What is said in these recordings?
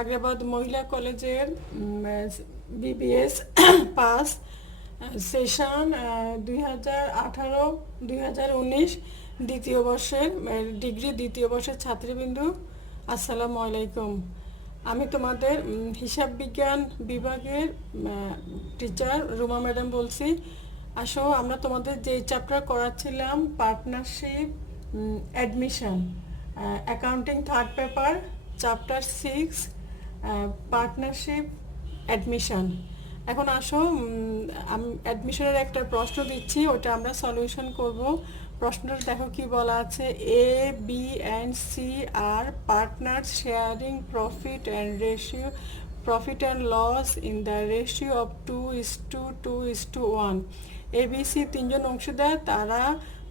আগ্রাবাদ মহিলা কলেজের BBS pass session 2018-2019 দ্বিতীয় বর্ষের ডিগ্রি দ্বিতীয় বর্ষের ছাত্রীবৃন্দু, আসসালামু আলাইকুম। আমি তোমাদের হিসাব বিজ্ঞান বিভাগের টিচার রুমা ম্যাডাম বলছি। আসো আমরা তোমাদের যে চ্যাপ্টার করাচ্ছিলাম partnership admission, accounting third paper chapter 6 partnership admission. এখন আসো আমি অ্যাডমিশনের একটা প্রশ্ন দিচ্ছি, ওটা আমরা সলিউশন করব। প্রশ্নটা দেখো কি বলা আছে। এ বি অ্যান্ড সি আর partners sharing profit and loss in the ratio of 2:2:1। এবিসি তিনজন অংশীদার, তারা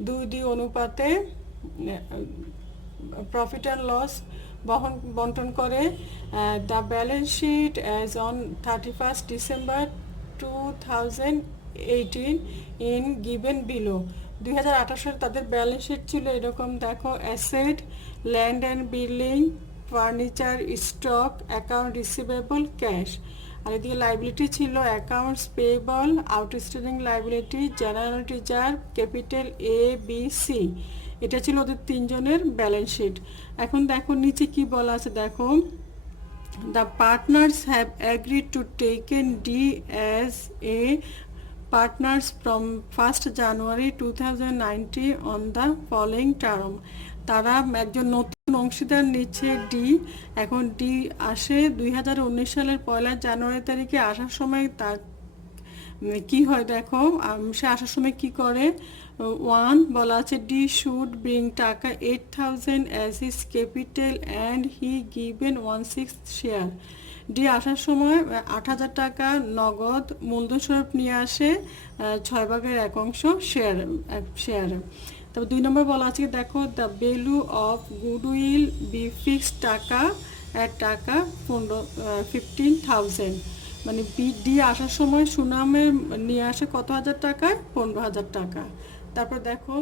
2:2 অনুপাতে প্রফিট অ্যান্ড লস বন্টন করে। The balance sheet as on 31st December 2018 in given below. 2018 সালে তাদের ব্যালেন্স শিট ছিল এরকম, দেখো। Asset, land and building, furniture, stock, account receivable, cash. আর এদিকে লাইবিলিটি ছিল accounts payable, outstanding liability, general reserve, capital A B C. এটা ছিল ওদের তিনজনের ব্যালেন্স শিট। এখন দেখো নিচে কি বলা আছে, দেখো। The partners have agreed to take in D as a partners from 1st January 2019 on the following term. তারা একজন নতুন অংশীদার নিচ্ছে ডি। এখন ডি আসে 2019 সালের 1 জানুয়ারি তারিখে আসার সময় তার কি হয় দেখো। সে আসার সময় কি করে। 1 বলা আছে ডি শুড ব্রিং টাকা 8,000 as his capital and he given 1/6 share. D আসার সময় 8,000 টাকা নগদ মূলধন স্বরূপ নিয়ে আসে, 6/1 শেয়ার। তারপর 2 নম্বর বলা আছে দেখো, the value of goodwill be fixed টাকা 15,000। মানে ডি আসার সময় সুনামে নিয়ে আসে কত হাজার টাকায়, 15,000 টাকা। তারপর দেখো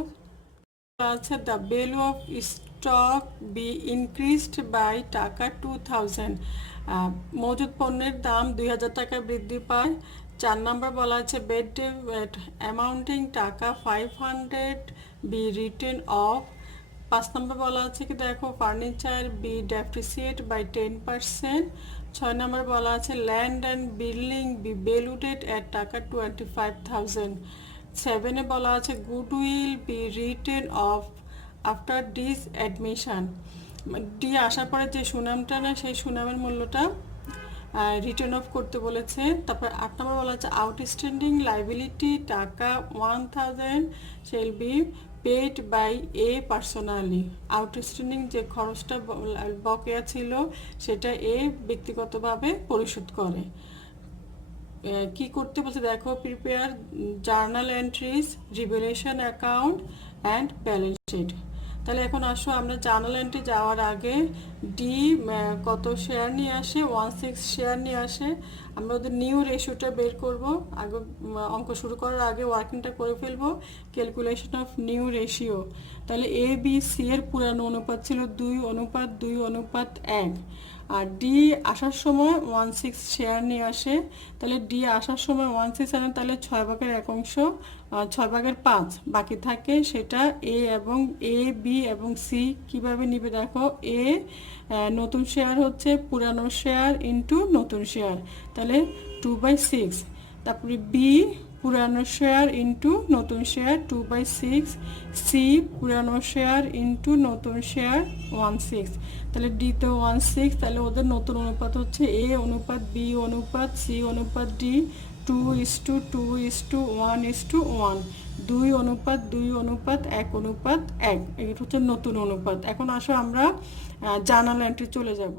আচ্ছা, the value of stock be increased by টাকা 2,000। মজুদ পণ্যের দাম 2,000 টাকা বৃদ্ধি পায়। 4 নম্বর বলা আছে বেড অ্যামাউন্টিং টাকা 500 বি রিটেন অফ। 5 নম্বর বলা আছে কি দেখো, ফার্নিচার বি ডেপ্রিসিয়েট বাই 10%। 6 নম্বর বলা আছে land and building be valued at টাকা 25,000। 7-এ বলা আছে goodwill be written off after D's admission. D আসার পরে যে সুনামটা না, সেই সুনামের মূল্যটা রিটার্ন অফ করতে বলেছে। তারপর 8 নম্বর বলা আছে আউটস্ট্যান্ডিং লাইবিলিটি টাকা 1,000 shall be paid by A personally. Outstanding যে খরচটা বকেয়া ছিল সেটা এ ব্যক্তিগতভাবে পরিশোধ করে। কি করতে বলছে দেখো, prepare journal entries, revaluation account and balance sheet. তাহলে এখন আসো আমরা জার্নাল এন্ট্রি যাওয়ার আগে ডি কত শেয়ার নিয়ে আসে, 1/6 শেয়ার নিয়ে আসে। আমরা ওদের নিউ রেশিওটা বের করব। আগে অঙ্ক শুরু করার আগে ওয়ার্কিংটা করে ফেলবো, ক্যালকুলেশন অফ নিউ রেশিও। তাহলে এ বি সি এর পুরানো অনুপাত ছিল 2:2:1। আর ডি আসার সময় 1/6 শেয়ার নিয়ে আসে। তাহলে ডি আসার সময় 1/6 আনে, তাহলে 6/1, 6/5 বাকি থাকে। সেটা এ বি এবং সি কিভাবে নিবে দেখো। এ নতুন শেয়ার হচ্ছে পুরানো শেয়ার ইন্টু নতুন শেয়ার, তাহলে 2/6। তারপরে বি পুরানো শেয়ার ইন্টু নতুন শেয়ার 2/6। সি পুরানো শেয়ার ইন্টু নতুন শেয়ার 1/6। তাহলে ডি তো 1/6, তাহলে ওদের নতুন অনুপাত হচ্ছে এ অনুপাত বি অনুপাত সি অনুপাত ডি 2:2:1:1। 2:2:1:1, এটা হচ্ছে নতুন অনুপাত। এখন আসো আমরা জার্নাল এন্ট্রি চলে যাব।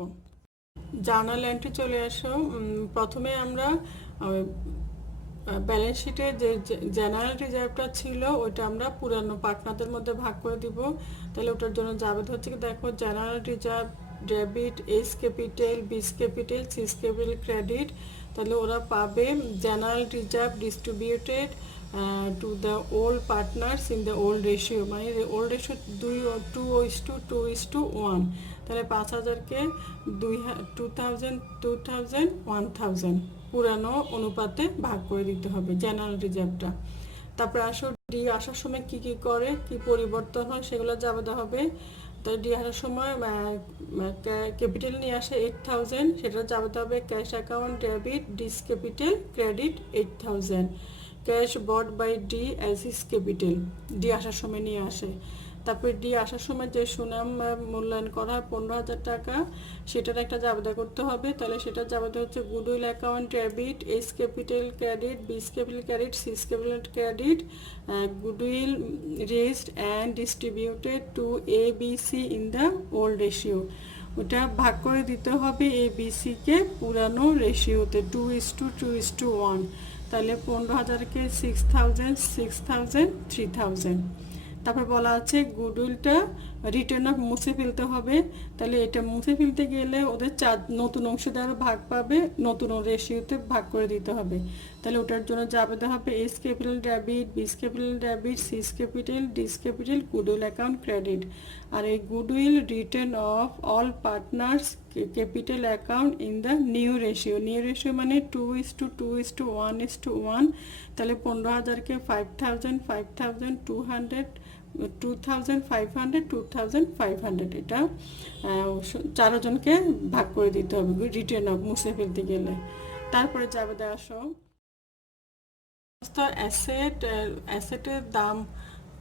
জার্নাল এন্ট্রি চলে আসো। প্রথমে আমরা ব্যালেন্স শিটে যে জেনারেল রিজার্ভটা ছিল ওইটা আমরা পুরানো পার্টনারদের মধ্যে ভাগ করে দিব। তাহলে ওটার জন্য যাবে হচ্ছে কি দেখো, general reserve debit A's capital, বিস ক্যাপিটাল, সিস ক্যাপিটাল ক্রেডিট। তাহলে ওরা পাবে general reserve distributed to the old partners in the old ratio, মানে ওল্ড রেশিও 2:2:1। তাহলে 5,000-কে 2000 2000 1000 পুরানো অনুপাতে ভাগ করে দিতে হবে জেনারেল রিজার্ভটা। তারপরে আসো ডি আসার সময় কি কি করে, কি পরিবর্তন হয় সেগুলো জানতে হবে। তো ডি আসার সময় ক্যাপিটাল নিয়ে আসে 8000, সেটা জানতে হবে cash account debit D's capital credit 8000, cash brought by D as his capital, D আসার সময় নিয়ে আসে। তারপরে ডি আসার সময় যে সুনাম মূল্যায়ন করা হয় 15,000 টাকা, সেটার একটা জাবেদা করতে হবে। তাহলে সেটার জাবেদা হচ্ছে goodwill account debit A's capital credit B's capital credit C's capital credit goodwill raised and distributed to A B C in the old ratio. ওটা ভাগ করে দিতে হবে এ বি সিকে পুরানো রেশিওতে 2:1। তাহলে 15,000-কে 6,000 6,000 3,000। তারপর বলা আছে গুডউইলটা রিটার্ন অফ মুছে ফেলতে হবে। তাহলে এটা মুছে ফেলতে গেলে ওদের নতুন অংশীদার ভাগ পাবে, নতুন রেশিওতে ভাগ করে দিতে হবে। তাহলে ওটার জন্য জাবেদা হবে A's capital debit B's capital debit C's capital D's capital goodwill account credit. আর এই goodwill return of all partners capital account in the new ratio. New ratio মানে 2:1:1:1। তাহলে 15,000-কে 5,000 5,000 200 2,500 2,500 এটা 4 জনকে ভাগ করে দিতে হবে রিটার্ন অফ মুছে ফেলতে গেলে। তারপরে জাবেদা আসো অ্যাসেটের দাম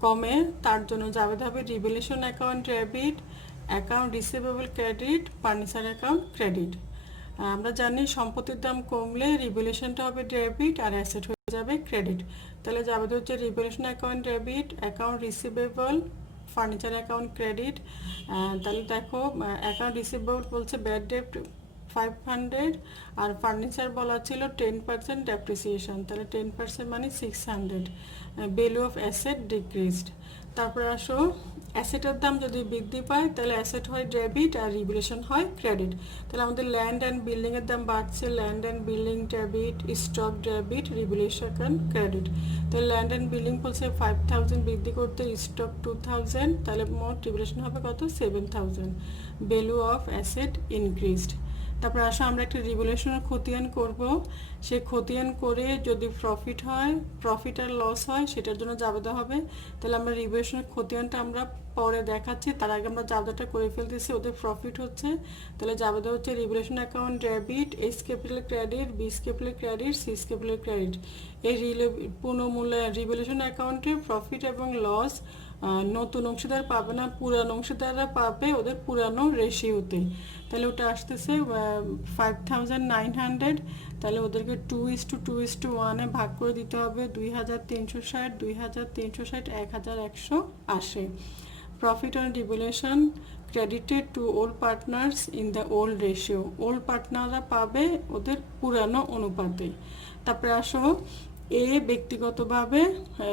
কমে, তার জন্য জাবেদা হবে revaluation account debit account receivable credit furniture account credit. আমরা জানি সম্পত্তির দাম কমলে রিভ্যালুয়েশনটা হবে ডেবিট আর অ্যাসেট হয়ে যাবে ক্রেডিট। তাহলে জাবেদা হচ্ছে revaluation account debit account receivable furniture account credit. তাহলে দেখো অ্যাকাউন্ট রিসিভেবল বলছে ব্যাড ডেট 500 আর ফার্নিচার বলা ছিল 10% ডেপ্রিসিয়েশন, তাহলে 10% মানে 600। Value of asset decreased. তারপরে আসো অ্যাসেটের দাম যদি বৃদ্ধি পায় তাহলে অ্যাসেট হয় ডেবিট আর রিভ্যালুয়েশন হয় ক্রেডিট। তাহলে আমাদের ল্যান্ড অ্যান্ড বিল্ডিংয়ের দাম বাড়ছে, land and building debit stock debit revaluation credit. তাহলে ল্যান্ড অ্যান্ড বিল্ডিং বলছে 5,000 বৃদ্ধি করতে স্টক 2,000, তাহলে মোট রিভ্যালুয়েশন হবে কত 7,000। Value of asset increased. তারপর আসো আমরা একটা রিভ্যালুয়েশনের খতিয়ান করব। সেই খতিয়ান করে যদি প্রফিট হয় প্রফিট আর লস হয় সেটার জন্য জাবেদা হবে। তাহলে আমরা রিভ্যালুয়েশনের খতিয়ানটা আমরা পরে দেখাচ্ছি, তার আগে আমরা জাবেদাটা করে ফেলতেছি। ওদের প্রফিট হচ্ছে, তাহলে জাবেদা হচ্ছে revaluation account debit A's capital credit B's capital credit C's capital credit. এই পুনঃমূল্যায়ন রিভ্যালুয়েশন অ্যাকাউন্টে প্রফিট এবং লস নতুন অংশীদার পাবে না, পুরানো অংশীদাররা পাবে ওদের পুরানো রেশিওতে। তাহলে ওটা আসতেছে 5,900। তাহলে ওদেরকে 2:2:1 ভাগ করে দিতে হবে 2,360 2,360 1,180। Profit on revaluation credited to old partners in the old ratio. Old পার্টনাররা পাবে ওদের পুরানো অনুপাতে। তারপরে আসো এ ব্যক্তিগতভাবে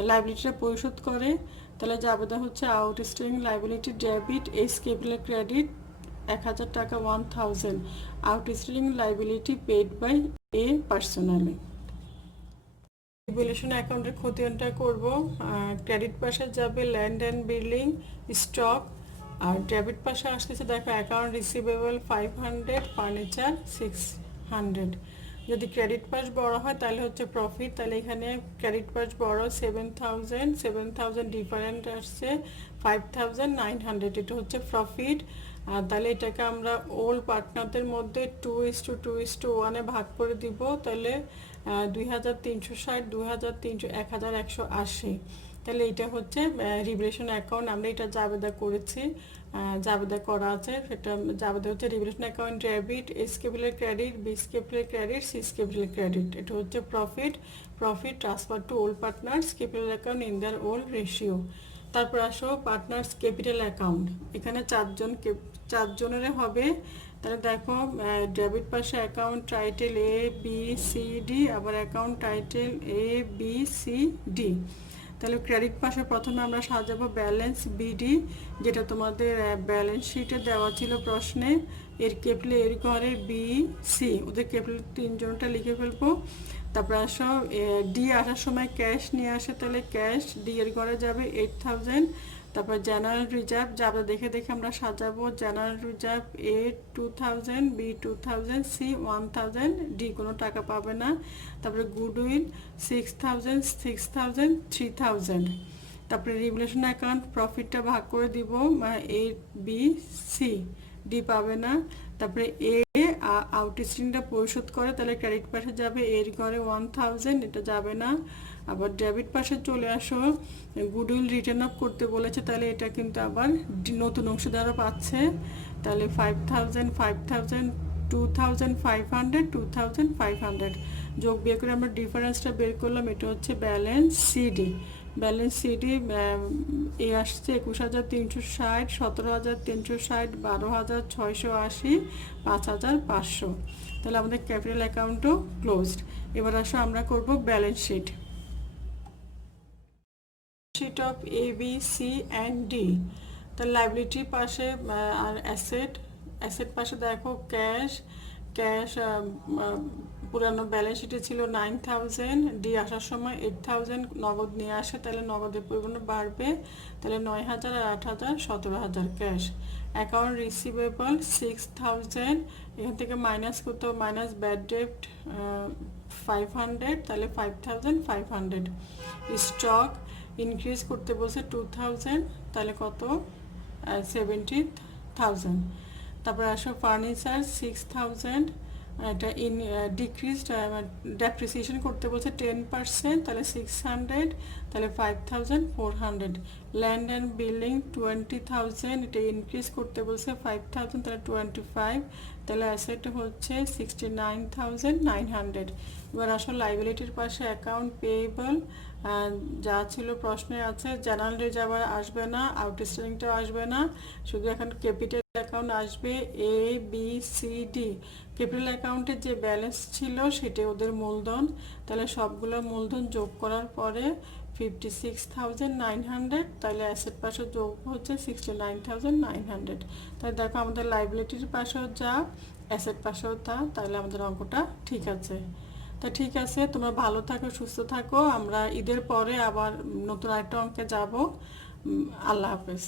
লাইবিলিটিটা পরিশোধ করে। তাহলে জাবেদা হচ্ছে outstanding liability debit A's capital credit 1,000 টাকা 1,000 outstanding liability paid by A personally. Revaluation অ্যাকাউন্টের খতিয়ানটা করব। ক্রেডিট পাশে যাবে ল্যান্ড অ্যান্ড বিল্ডিং স্টক, আর ডেবিট পাশে আসতেছে দেখো অ্যাকাউন্ট রিসিভেবল 500 ফার্নিচার 600। যদি ক্রেডিট পাস বড় হয় তাহলে হচ্ছে প্রফিট, তাহলে এখানে ক্রেডিট পাস বড় 7,000 ডিফারেন্ট আসছে 5,900, এটা হচ্ছে প্রফিট। আর তাহলে এটাকে আমরা ওল্ড পার্টনারদের মধ্যে 2:2:1 ভাগ করে দিব। তাহলে 2,360 2,300 1,180। তাহলে এটা হচ্ছে রিভ্যালুয়েশন অ্যাকাউন্ট, আমরা এটা জাবেদা করেছি, জাবেদা করা আছে। সেটা জাবেদা হচ্ছে revaluation account debit A's capital credit B's capital credit C's capital credit. এটা হচ্ছে profit transfer to old partners capital account in their old ratio. তারপর আসো পার্টনার্স ক্যাপিটাল অ্যাকাউন্ট, এখানে 4 জনের হবে। তাহলে দেখো ডেবিট পাশে অ্যাকাউন্ট টাইটেল এ বি সি ডি, আবার অ্যাকাউন্ট টাইটেল এ বি সি ডি। তাহলে ক্রেডিট পাশে প্রথমে আমরা সাজাবো ব্যালেন্স বিডি, যেটা তোমাদের ব্যালেন্স শিটে দেওয়া ছিল প্রশ্নে। এর ক্যাপিটাল এর ঘরে বি সি, ওদের ক্যাপিটাল 3 জনটা লিখে ফেলবো। তারপর আসো ডি আসার সময় ক্যাশ নিয়ে আসে, তাহলে ক্যাশ ডি এর ঘরে যাবে 8,000। তারপর জেনারেল রিজার্ভ যাবে দেখে দেখে আমরা সাজাবো। জেনারেল রিজার্ভ এ 2000, বি 2000, সি 1000, ডি কোনো টাকা পাবে না। তারপরে গুডউইল 6000, 6000, 3000। তারপরে রিভ্যালুয়েশন অ্যাকাউন্ট প্রফিটটা ভাগ করে দিব, এ বি সি, ডি পাবে না। তারপরে এ আউটস্ট্যান্ডিংটা পরিশোধ করে, তাহলে ক্রেডিট পাশে যাবে, এর ঘরে 1000, এটা যাবে না। আবার ডেবিট পাশে চলে আসো, গুডউইল রিটার্ন আপ করতে বলেছে, তাহলে এটা কিন্তু আবার নতুন অংশীদারও পাচ্ছে, তাহলে 5000, 5000, 2500, 2500 যোগ বিয়োগ করে আমরা ডিফারেন্সটা বের করলাম। এটা হচ্ছে ব্যালেন্স সিডি। ব্যালেন্স সিডি এ আসছে 21360, 17360, 12680, 5500। তাহলে আমাদের ক্যাপিটাল অ্যাকাউন্টও ক্লোজড। এবার আসো আমরা করব balance sheet. Sheet of A B C and D. তাহলে লাইবিলিটি পাশে আর অ্যাসেট পাশে দেখো ক্যাশ পুরানো ব্যালেন্স শিটে ছিল 9000, ডি আসার সময় 8000 নগদ নিয়ে আসে, তাহলে নগদের পরিমাণ বাড়বে, তাহলে 9000 আর 8000, 17000 ক্যাশ। অ্যাকাউন্ট রিসিভেবল 6000, এখান থেকে মাইনাস করতে হবে, মাইনাস ব্যাড ডেপ্ট 500, তাহলে 5500। স্টক ইনক্রিজ করতে বলছে 2000, তাহলে কত 70,000। তারপরে আসো ফার্নিচার 6000, এটা ডিক্রিজড ডেপ্রিসিয়েশন করতে বলছে 10%, তাহলে 600, তাহলে 5400। ল্যান্ড অ্যান্ড বিল্ডিং 20,000, এটা ইনক্রিজ করতে বলছে 5000, তাহলে 25, তাহলে অ্যাসেট হচ্ছে 69,900। এবার আসলে লাইবিলিটির পাশে অ্যাকাউন্ট পেয়েবল যা ছিল প্রশ্নে আছে, জেনারেল রিজার্ভ আসবে না, আউটস্ট্যান্ডিংটাও আসবে না, শুধু এখন ক্যাপিটাল অ্যাকাউন্ট আসবে এ বি সি ডি। ক্যাপিটাল অ্যাকাউন্টে যে ব্যালেন্স ছিল সেটা ওদের মূলধন, তাহলে সবগুলো মূলধন যোগ করার পরে 56,900, তাহলে অ্যাসেট পাশে যোগ হচ্ছে 69,900। তাহলে দেখো আমাদের লাইবিলিটির পাশেও যা, অ্যাসেট পাশেও তা, তাহলে আমাদের অঙ্কটা ঠিক আছে। তা ঠিক আছে, তোমরা ভালো থাকো, সুস্থ থাকো। আমরা ঈদের পরে আবার নতুন আরেকটা অঙ্কে যাব। আল্লাহ হাফেজ।